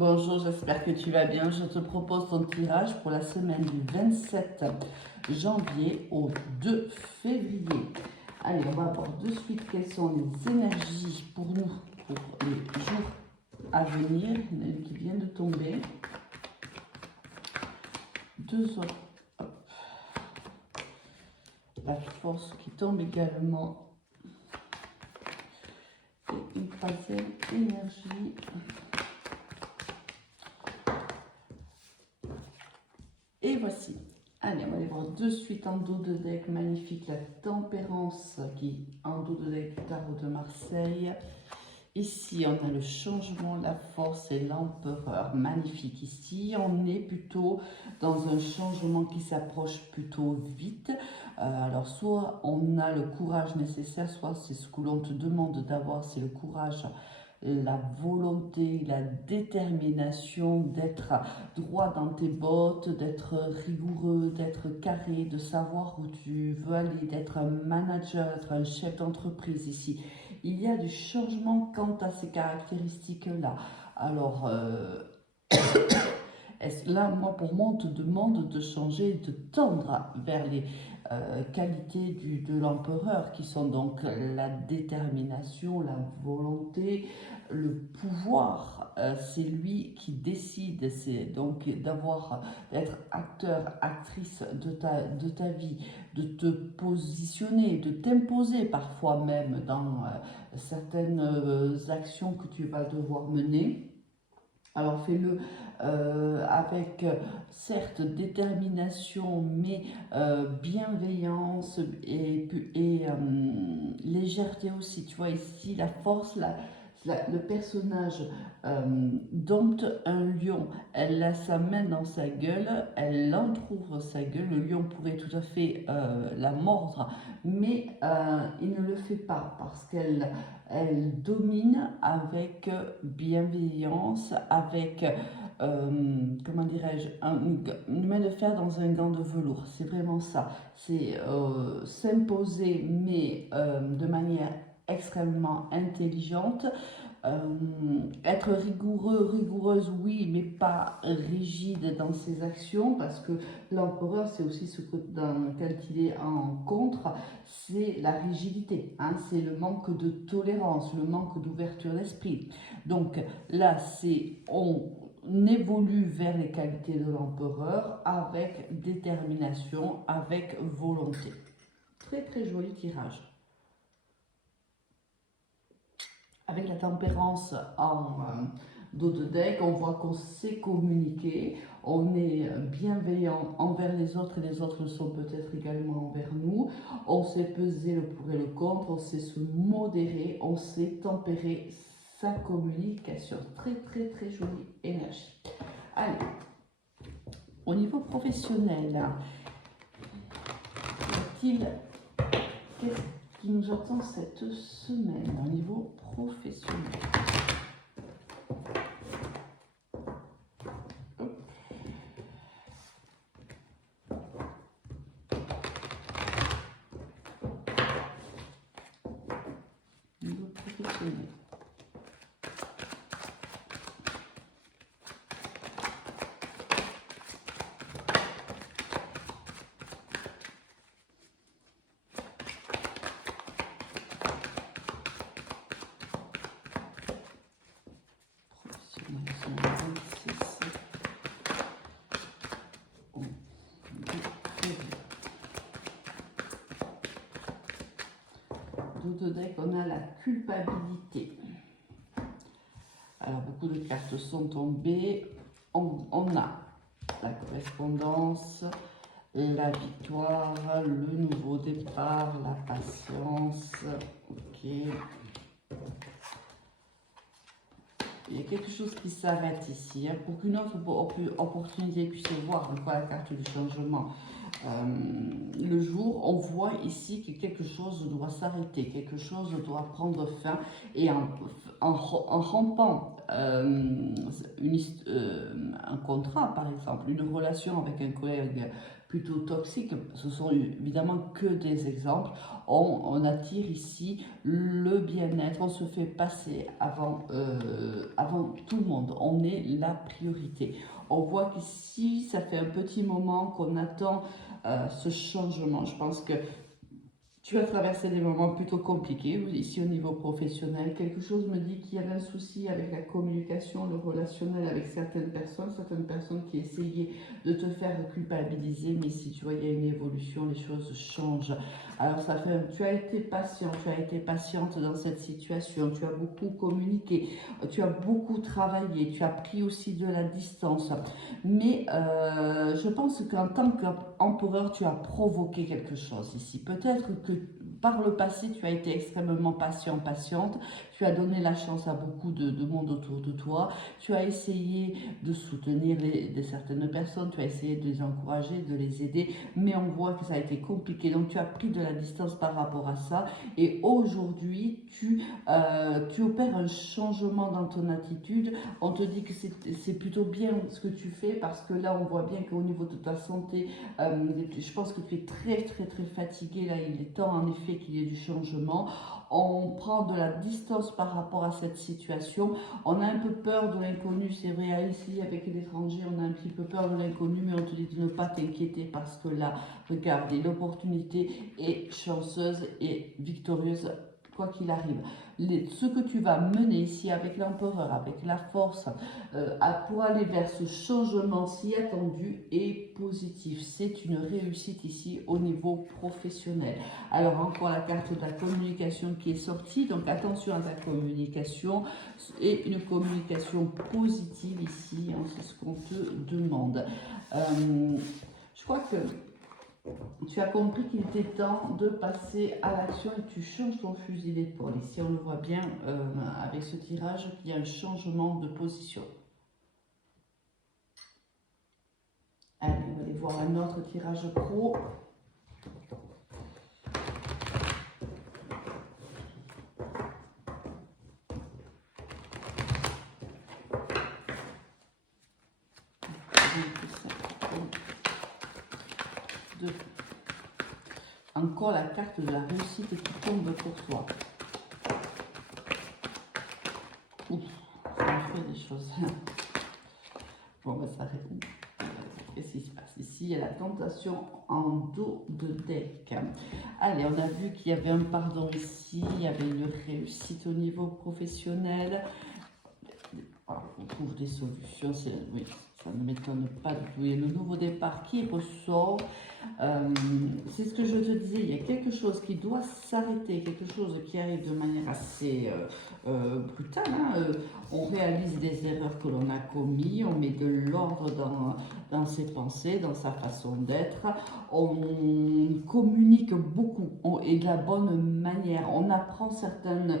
Bonjour, j'espère que tu vas bien. Je te propose ton tirage pour la semaine du 27 janvier au 2 février. Allez, on va voir de suite quelles sont les énergies pour nous, pour les jours à venir. Il y en a une qui vient de tomber. Deux autres. Hop. La force qui tombe également. Et une troisième énergie. Et voici. Allez, on va aller voir de suite en dos de deck magnifique la tempérance qui en dos de deck du tarot de Marseille. Ici, on a le changement, la force et l'empereur. Magnifique. Ici, on est plutôt dans un changement qui s'approche plutôt vite. Alors, soit on a le courage nécessaire, soit c'est ce que l'on te demande d'avoir, c'est le courage, la volonté, la détermination d'être droit dans tes bottes, d'être rigoureux, d'être carré, de savoir où tu veux aller, d'être un manager, d'être un chef d'entreprise ici. Il y a du changement quant à ces caractéristiques-là. Alors, là, pour moi, on te demande de changer, de tendre vers les qualités de l'empereur, qui sont donc la détermination, la volonté, le pouvoir. C'est lui qui décide, c'est donc d'être acteur, actrice de ta vie, de te positionner, de t'imposer parfois même dans certaines actions que tu vas devoir mener. Alors fais-le avec certes détermination, mais bienveillance et légèreté aussi. Tu vois ici la force, le personnage dompte un lion. Elle a sa main dans sa gueule, elle entrouvre sa gueule. Le lion pourrait tout à fait la mordre, mais il ne le fait pas parce qu'elle domine avec bienveillance, avec, comment dirais-je, une main de fer dans un gant de velours. C'est vraiment ça. C'est s'imposer, mais de manière extrêmement intelligente. Être rigoureux, rigoureuse, oui, mais pas rigide dans ses actions, parce que l'empereur, c'est aussi ce que dans lequel il est en contre, c'est la rigidité, hein, c'est le manque de tolérance, le manque d'ouverture d'esprit. Donc là, on évolue vers les qualités de l'empereur avec détermination, avec volonté. Très très joli tirage. Avec la tempérance en dos de deck, on voit qu'on sait communiquer, on est bienveillant envers les autres et les autres le sont peut-être également envers nous. On sait peser le pour et le contre, on sait se modérer, on sait tempérer sa communication. Très très très jolie énergie. Allez, au niveau professionnel, qu'est-ce qui nous attend cette semaine au niveau professionnel? Niveau professionnel. Dos de deck, on a la culpabilité. Alors, beaucoup de cartes sont tombées. On a la correspondance, la victoire, le nouveau départ, la patience. Ok. Il y a quelque chose qui s'arrête ici, hein, pour qu'une autre opportunité puisse voir. On voit la carte du changement. Le jour, on voit ici que quelque chose doit s'arrêter, quelque chose doit prendre fin. Et en rompant un contrat, par exemple, une relation avec un collègue plutôt toxique, ce sont évidemment que des exemples. On attire ici le bien-être, on se fait passer avant tout le monde, on est la priorité. On voit qu'ici, ça fait un petit moment qu'on attend ce changement. Je pense que tu as traversé des moments plutôt compliqués ici au niveau professionnel. Quelque chose me dit qu'il y avait un souci avec la communication, le relationnel avec certaines personnes qui essayaient de te faire culpabiliser. Mais si tu vois, il y a une évolution, les choses changent. Alors tu as été patient, tu as été patiente dans cette situation, tu as beaucoup communiqué, tu as beaucoup travaillé, tu as pris aussi de la distance. Mais je pense qu'en tant qu'empereur, tu as provoqué quelque chose ici. Peut-être que par le passé, tu as été extrêmement patient, patiente. Tu as donné la chance à beaucoup de monde autour de toi. Tu as essayé de soutenir certaines personnes. Tu as essayé de les encourager, de les aider. Mais on voit que ça a été compliqué. Donc, tu as pris de la distance par rapport à ça. Et aujourd'hui, tu opères un changement dans ton attitude. On te dit que c'est plutôt bien ce que tu fais parce que là, on voit bien qu'au niveau de ta santé, je pense que tu es très, très, très fatigué. Là, il est temps en effet qu'il y ait du changement. On prend de la distance par rapport à cette situation. On a un peu peur de l'inconnu, c'est vrai, ici avec l'étranger, on a un petit peu peur de l'inconnu, mais on te dit de ne pas t'inquiéter parce que là, regardez, l'opportunité est chanceuse et victorieuse quoi qu'il arrive. Ce que tu vas mener ici avec l'empereur, avec la force, pour aller vers ce changement si attendu est positif. C'est une réussite ici au niveau professionnel. Alors encore la carte de la communication qui est sortie, donc attention à ta communication et une communication positive ici, hein, c'est ce qu'on te demande. Je crois que tu as compris qu'il était temps de passer à l'action et tu changes ton fusil d'épaule. Ici, on le voit bien avec ce tirage qu'il y a un changement de position. Allez, on va aller voir un autre tirage pro. Encore la carte de la réussite qui tombe pour toi. Ouf, ça me fait des choses. Bon, bah, ça répond. Qu'est-ce qui se passe ici? Il y a la tentation en dos de deck. Allez, on a vu qu'il y avait un pardon ici, il y avait une réussite au niveau professionnel. Alors, on trouve des solutions, oui, ça ne m'étonne pas du tout. Et le nouveau départ qui ressort, c'est ce que je te disais, il y a quelque chose qui doit s'arrêter, quelque chose qui arrive de manière assez brutale. Hein. On réalise des erreurs que l'on a commises, on met de l'ordre dans ses pensées, dans sa façon d'être, on communique beaucoup et de la bonne manière, on apprend certains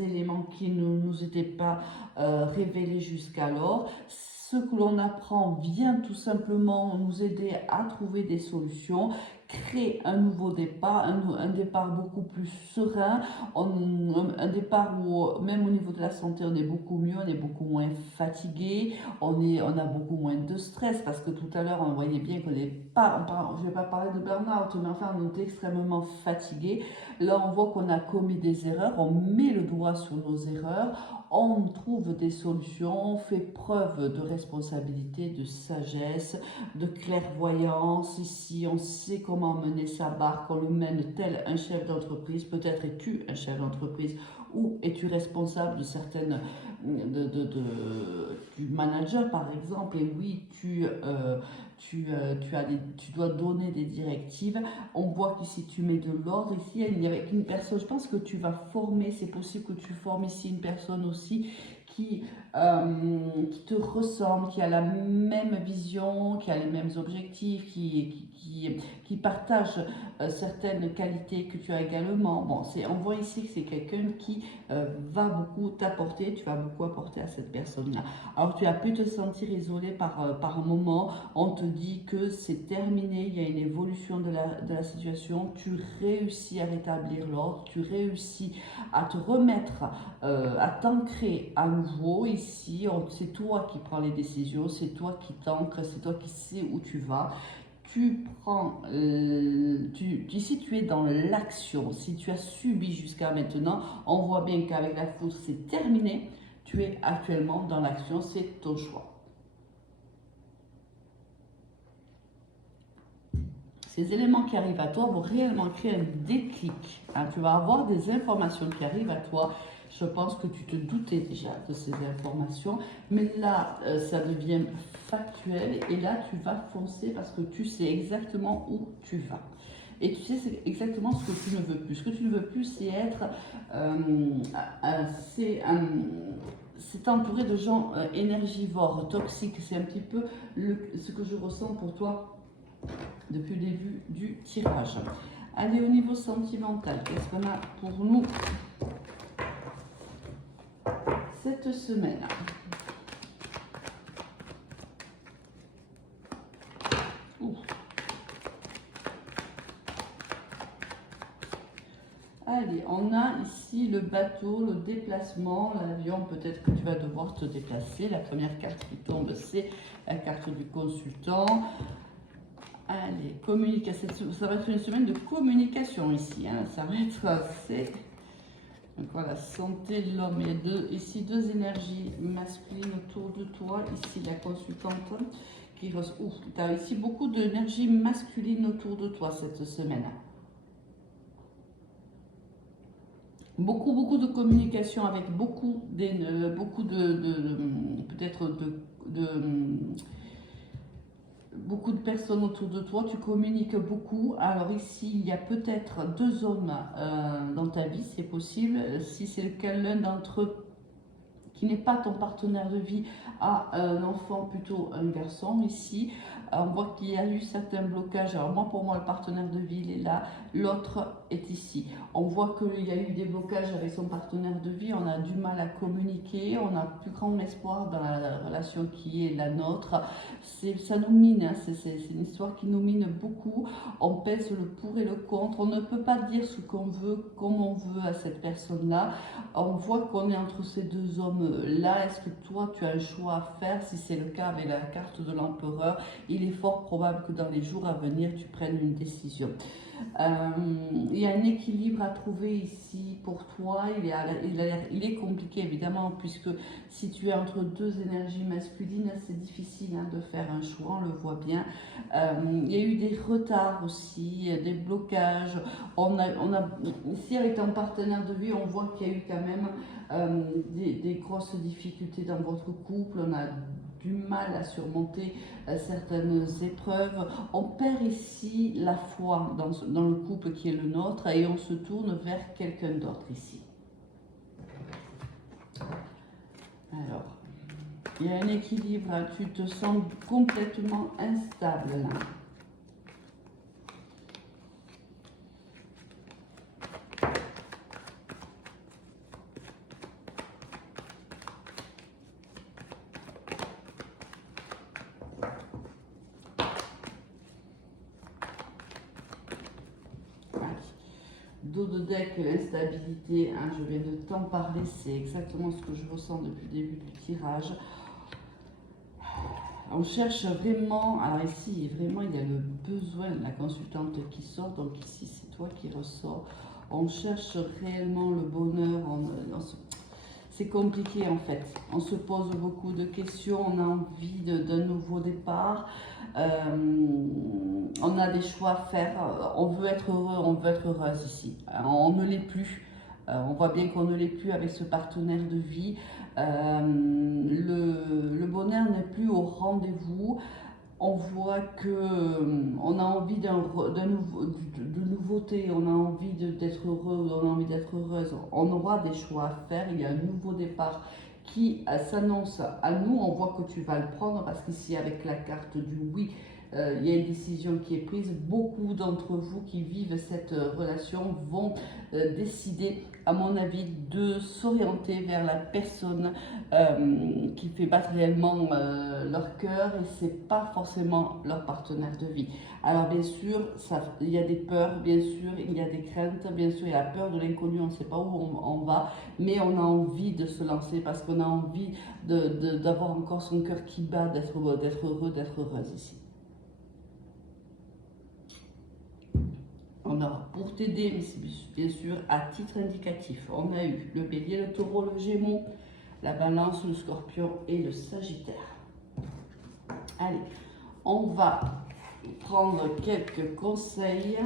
éléments qui ne nous étaient pas révélés jusqu'alors. Ce que l'on apprend vient tout simplement nous aider à trouver des solutions, créer un nouveau départ, un départ beaucoup plus serein, un départ où même au niveau de la santé on est beaucoup mieux, on est beaucoup moins fatigué, on a beaucoup moins de stress parce que tout à l'heure on voyait bien qu'on n'est pas, je ne vais pas parler de burn-out, mais enfin on est extrêmement fatigué. Là on voit qu'on a commis des erreurs, on met le doigt sur nos erreurs, on trouve des solutions, on fait preuve de responsabilité, de sagesse, de clairvoyance. Ici, on sait comment mener sa barque, on le mène tel un chef d'entreprise. Peut-être es-tu un chef d'entreprise ou es-tu responsable de certaines, du manager par exemple. Et oui, tu dois donner des directives. On voit qu'ici tu mets de l'ordre. Ici, il y a une personne, je pense que tu vas former, c'est possible que tu formes ici une personne aussi qui te ressemble, qui a la même vision, qui a les mêmes objectifs, qui partage certaines qualités que tu as également. Bon, on voit ici que c'est quelqu'un qui va beaucoup t'apporter, tu vas beaucoup apporter à cette personne-là. Alors tu as pu te sentir isolé par un moment, on te dit que c'est terminé, il y a une évolution de la situation, tu réussis à rétablir l'ordre, tu réussis à te remettre, à t'ancrer à nouveau ici. C'est toi qui prends les décisions, c'est toi qui t'ancres, c'est toi qui sais où tu vas. Tu prends, si tu es dans l'action, si tu as subi jusqu'à maintenant, on voit bien qu'avec la foudre c'est terminé, tu es actuellement dans l'action, c'est ton choix. Ces éléments qui arrivent à toi vont réellement créer un déclic. Hein. Tu vas avoir des informations qui arrivent à toi. Je pense que tu te doutais déjà de ces informations, mais là, ça devient factuel et là, tu vas foncer parce que tu sais exactement où tu vas. Et tu sais exactement ce que tu ne veux plus. Ce que tu ne veux plus, c'est être... c'est entouré de gens énergivores, toxiques. C'est un petit peu ce que je ressens pour toi depuis le début du tirage. Allez, au niveau sentimental, qu'est-ce qu'on a pour nous cette semaine? Ouh. Allez, on a ici le bateau, le déplacement, l'avion, peut-être que tu vas devoir te déplacer. La première carte qui tombe, c'est la carte du consultant. Allez, communication. Ça va être une semaine de communication ici. Hein. Ça va être assez... Donc voilà, santé de l'homme. Il y a ici deux énergies masculines autour de toi. Ici, la consultante qui... tu as ici beaucoup d'énergie masculine autour de toi cette semaine. Beaucoup de communication avec beaucoup peut-être beaucoup de personnes autour de toi, tu communiques beaucoup. Alors ici, il y a peut-être deux hommes dans ta vie, c'est possible. Si c'est le cas, l'un d'entre eux qui n'est pas ton partenaire de vie a un enfant, plutôt un garçon ici. On voit qu'il y a eu certains blocages. Alors moi, pour moi, le partenaire de vie, il est là. L'autre est ici. On voit qu'il y a eu des blocages avec son partenaire de vie. On a du mal à communiquer. On a plus grand espoir dans la relation qui est la nôtre. Ça nous mine. Hein. C'est une histoire qui nous mine beaucoup. On pèse le pour et le contre. On ne peut pas dire ce qu'on veut, comme on veut à cette personne-là. On voit qu'on est entre ces deux hommes-là. Est-ce que toi, tu as un choix à faire? Si c'est le cas avec la carte de l'empereur, il est fort probable que dans les jours à venir, tu prennes une décision. Il y a un équilibre à trouver ici pour toi. Il est compliqué évidemment, puisque si tu es entre deux énergies masculines, c'est difficile hein, de faire un choix, on le voit bien. Il y a eu des retards aussi, des blocages. Ici avec ton partenaire de vie, on voit qu'il y a eu quand même des grosses difficultés dans votre couple. On a du mal à surmonter certaines épreuves. On perd ici la foi dans le couple qui est le nôtre et on se tourne vers quelqu'un d'autre ici. Alors, il y a un équilibre, hein, tu te sens complètement instable là. Dos de deck, l'instabilité, hein, je viens de t'en parler, c'est exactement ce que je ressens depuis le début du tirage. On cherche vraiment, alors ici, vraiment, il y a le besoin de la consultante qui sort, donc ici, c'est toi qui ressors. On cherche réellement le bonheur, c'est compliqué en fait. On se pose beaucoup de questions, on a envie d'un nouveau départ. On a des choix à faire, on veut être heureux, on veut être heureuse ici. On ne l'est plus. On voit bien qu'on ne l'est plus avec ce partenaire de vie. Le bonheur n'est plus au rendez-vous. On voit que on a envie de nouveauté, on a envie d'être heureux, on a envie d'être heureuse. On aura des choix à faire, il y a un nouveau départ qui s'annonce à nous. On voit que tu vas le prendre parce qu'ici, avec la carte du oui, il y a une décision qui est prise. Beaucoup d'entre vous qui vivent cette relation vont décider, à mon avis, de s'orienter vers la personne qui fait battre réellement leur cœur, et c'est pas forcément leur partenaire de vie. Alors bien sûr, il y a des peurs, bien sûr, il y a des craintes, bien sûr, il y a la peur de l'inconnu, on ne sait pas où on va, mais on a envie de se lancer parce qu'on a envie d'avoir encore son cœur qui bat, d'être heureux, d'être heureuse ici. On a, pour t'aider, mais c'est bien sûr à titre indicatif, on a eu le bélier, le taureau, le gémeaux, la balance, le scorpion et le sagittaire. Allez, on va prendre quelques conseils.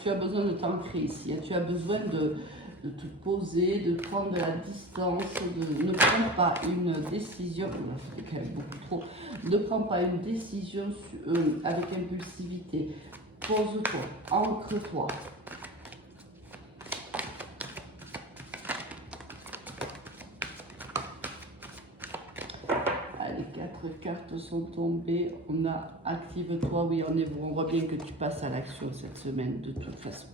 Tu as besoin de t'ancrer ici, tu as besoin de te poser, de prendre de la distance, ne prends pas une décision, ça fait quand même beaucoup trop, ne prends pas une décision avec impulsivité. Pose-toi, ancre-toi. Les 4 cartes sont tombées. On a active-toi. Oui, on voit bien que tu passes à l'action cette semaine de toute façon.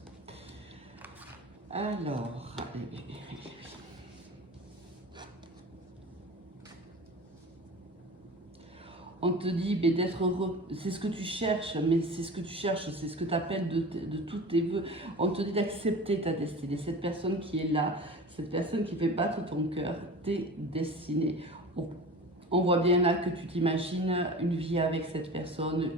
Alors, on te dit d'être heureux, c'est ce que tu cherches, mais c'est ce que tu cherches, c'est ce que tu appelles de tous tes voeux. On te dit d'accepter ta destinée, cette personne qui est là, cette personne qui fait battre ton cœur, t'es destinée. On voit bien là que tu t'imagines une vie avec cette personne,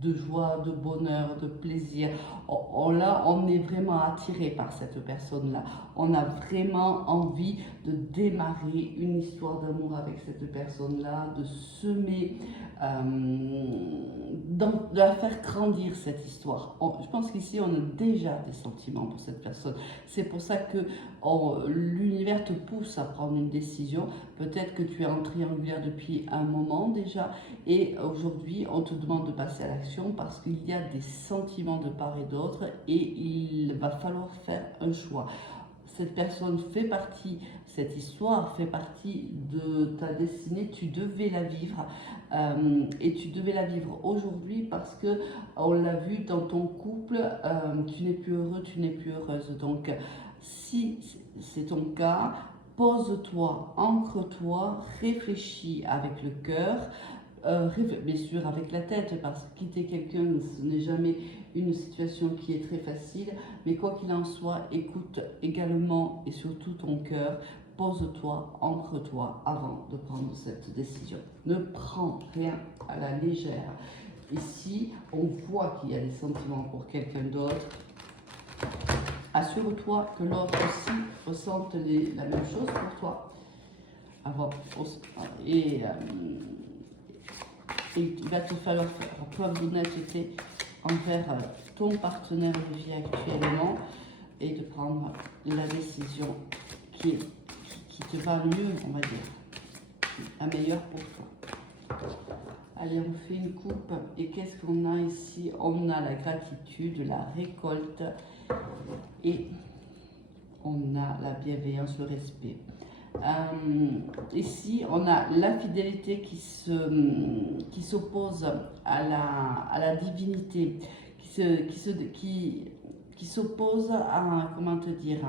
de joie, de bonheur, de plaisir. Là, on est vraiment attiré par cette personne-là. On a vraiment envie de démarrer une histoire d'amour avec cette personne-là, de semer, de la faire grandir cette histoire. Je pense qu'ici, on a déjà des sentiments pour cette personne. C'est pour ça que l'univers te pousse à prendre une décision. Peut-être que tu es en triangulaire depuis un moment déjà, et aujourd'hui, on te demande de passer à l'action parce qu'il y a des sentiments de part et d'autre, et il va falloir faire un choix. Cette personne fait partie, cette histoire fait partie de ta destinée, tu devais la vivre, et tu devais la vivre aujourd'hui parce que on l'a vu dans ton couple, tu n'es plus heureux, tu n'es plus heureuse. Donc si c'est ton cas, pose-toi, ancre-toi, réfléchis avec le cœur, bien sûr avec la tête, parce que quitter quelqu'un, ce n'est jamais une situation qui est très facile, mais quoi qu'il en soit, écoute également et surtout ton cœur, pose-toi, ancre-toi avant de prendre cette décision. Ne prends rien à la légère. Ici, on voit qu'il y a des sentiments pour quelqu'un d'autre. Assure-toi que l'autre aussi ressente la même chose pour toi. Et il va te falloir faire preuve d'honnêteté envers ton partenaire de vie actuellement et de prendre la décision qui te va le mieux, on va dire, la meilleure pour toi. Allez, on fait une coupe. Et qu'est-ce qu'on a ici? On a la gratitude, la récolte, et on a la bienveillance, le respect. Ici, on a l'infidélité qui s'oppose à la divinité, qui s'oppose à, comment te dire,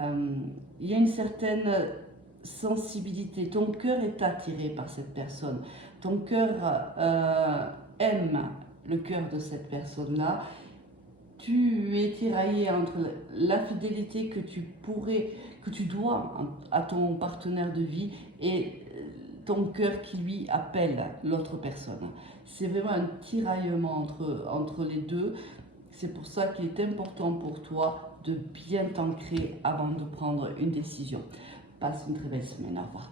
il y a une certaine sensibilité. Ton cœur est attiré par cette personne. Ton cœur aime le cœur de cette personne-là. Tu es tiraillé entre l'infidélité que tu dois à ton partenaire de vie et ton cœur qui lui appelle l'autre personne. C'est vraiment un tiraillement entre les deux. C'est pour ça qu'il est important pour toi de bien t'ancrer avant de prendre une décision. Passe une très belle semaine. Au revoir.